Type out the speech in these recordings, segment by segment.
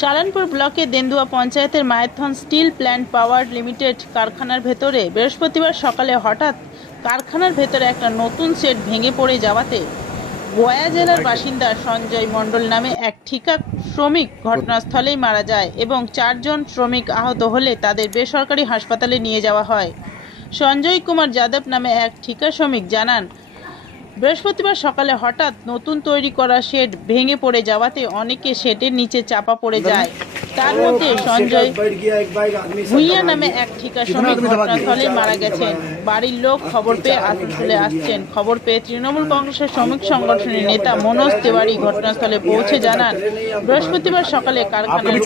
সালানপুর ব্লকে দেন্দুয়া পঞ্চায়েতের Maithon steel plant power limited কারখানার ভেতরে বৃহস্পতিবার সকালে হঠাৎ কারখানার ভেতরে একটা নতুন সেট ভেঙে পড়ে যাওয়াতে গয়া জেলার বাসিন্দা সঞ্জয় মণ্ডল নামে এক ঠিকা শ্রমিক ঘটনাস্থলেই মারা যায় এবং চারজন শ্রমিক আহত হলে তাদের বেসরকারি হাসপাতালে নিয়ে যাওয়া হয়। সঞ্জয় কুমার যাদব নামে এক ঠিকা শ্রমিক জানান বৃহস্পতিবার সকালে হঠাৎ নতুন তৈরি করা শেড ভেঙে পড়ে যাওয়াতে অনেকে শেডের নিচে চাপা পড়ে যায়। তার মধ্যে সঞ্জয় ভুইয়া নামে এক ঠিকা শ্রমিক ঘটনাস্থলে মারা গেছেন বাড়ির লোক খবর পেয়ে আসানসোলে আসছেন। খবর পেয়ে তৃণমূল কংগ্রেসের শ্রমিক সংগঠনের নেতা মনোজ তেওয়ারি ঘটনাস্থলে পৌঁছে জানান বৃহস্পতিবার সকালে কারখানার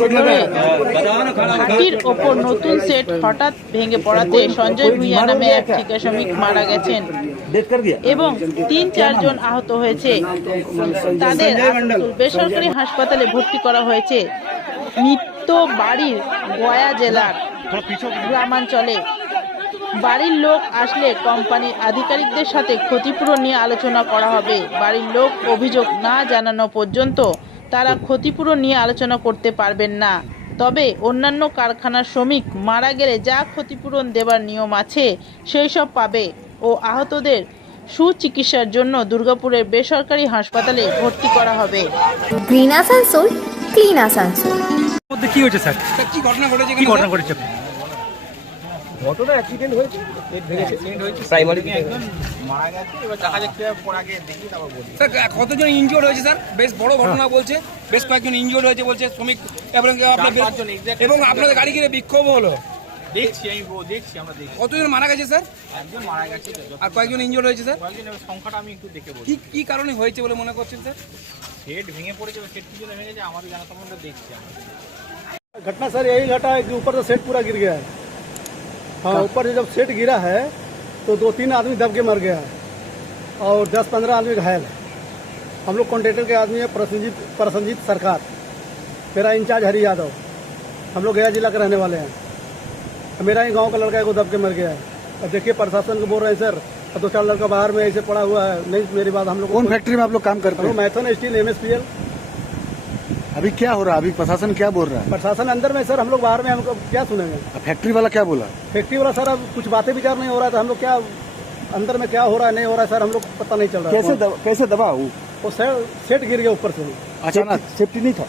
ঘাটির ওপর নতুন সেট হঠাৎ ভেঙে পড়াতে সঞ্জয় ভুইয়া নামে এক ঠিকা শ্রমিক মারা গেছেন। এবং তিন, চারজন আহত হয়েছে। তাদের বেসরকারি হাসপাতালে ভর্তি করা হয়েছে। নিত্য বাড়ির গয়া জেলার গ্রামাঞ্চলে। বাড়ির লোক আসলে কোম্পানির আধিকারিকদের সাথে ক্ষতিপূরণ নিয়ে আলোচনা করা হবে। বাড়ির লোক অভিযোগ না জানানো পর্যন্ত তারা ক্ষতিপূরণ নিয়ে আলোচনা করতে পারবেন না। তবে অন্যান্য কারখানার শ্রমিক মারা গেলে যা ক্ষতিপূরণ দেবার নিয়ম আছে, সেই সব পাবে। ও আহতদের সুচিকিৎসার জন্য দুর্গাপুরের বেসরকারি হাসপাতালে ভর্তি করা হবে। Green Asansol clean Asansol. মধ্যে কি হয়েছে স্যার? কি ঘটনা ঘটেছে কি ঘটনা ঘটেছে ঘটনা অ্যাক্সিডেন্ট হয়েছে অ্যাক্সিডেন্ট হয়েছে। প্রাইমারি মারা গেছে এবার দেখা যাচ্ছে পর আগে দেখি তারপর বলি। স্যার কতজন হয়েছে স্যার? বেশ বড় ঘটনা বলছে বেশ কয়েকজন ইনজোর্ড হয়েছে বলছে শ্রমিক এবং আপনাদের গাড়ি ঘিরে বিক্ষোভ হলো। দেখছি আমি ও দেখছি আমরা দেখছি কতজন মারা গেছে স্যার একজন মারা গেছে আর কয়েকজন ইনজোর্ড হয়েছে স্যার কয়েকজনের সংখ্যাটা আমি একটু দেখে বলছি কি কি কারণে হয়েছে বলে মনে করছেন স্যার সেট ভেঙে পড়েছে সেট কি জন্য ভেঙেছে আমাদের জানা সম্বন্ধে দেখছি আমরা घटना सर यही घटा है कि ऊपर से सेट पूरा गिर गया है हाँ ऊपर से जब सेट गिरा है तो दो तीन आदमी दब के मर गया है और दस पंद्रह आदमी घायल है हम लोग कॉन्ट्रेक्टर के आदमी है प्रसंजीत प्रसंजीत सरकार मेरा इंचार्ज हरी यादव हम लोग गया जिला के रहने वाले हैं मेरा ही गाँव का लड़का है को दब के मर गया है। अब देखिए प्रशासन को बोल रहे हैं सर दो चार लड़का बाहर में ऐसे पड़ा हुआ है। नहीं मेरी बात हम लोग कौन फैक्ट्री में आप लोग काम करते हैं? मैथन स्टील एमएसपीएल अभी क्या हो रहा है? अभी प्रशासन क्या बोल रहा है? प्रशासन अंदर में सर हम लोग बाहर में हमको क्या सुनेंगे? फैक्ट्री वाला क्या बोला? फैक्ट्री वाला सर अब कुछ बातें विचार नहीं हो रहा है तो हम लोग क्या अंदर में क्या हो रहा है नहीं हो रहा है सर हम लोग पता नहीं चल रहा कैसे है दबा, कैसे दबा वो सेट सेट गिर गया ऊपर से। अचानक सेफ्टी नहीं था?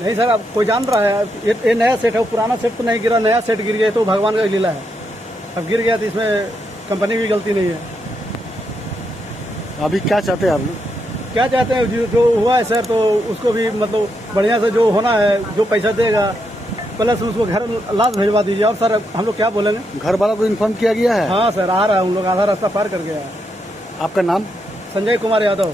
नहीं सर अब कोई जान रहा है ये, ये नया सेट है पुराना सेट तो नहीं गिरा नया सेट गिर गया तो भगवान का लीला है। अब गिर गया तो इसमें कंपनी की गलती नहीं है। अभी क्या चाहते हैं आप? लोग क्या चाहते हैं जो, जो हुआ है सर तो उसको भी मतलब बढ़िया से जो होना है जो पैसा देगा प्लस उसको घर लाश भेजवा दीजिए। और सर हम लोग क्या बोलेंगे? घर वालों को इन्फॉर्म किया गया है? हाँ सर आ रहा है उन लोग आधा रास्ता पार कर गया है। आपका नाम? संजय कुमार यादव।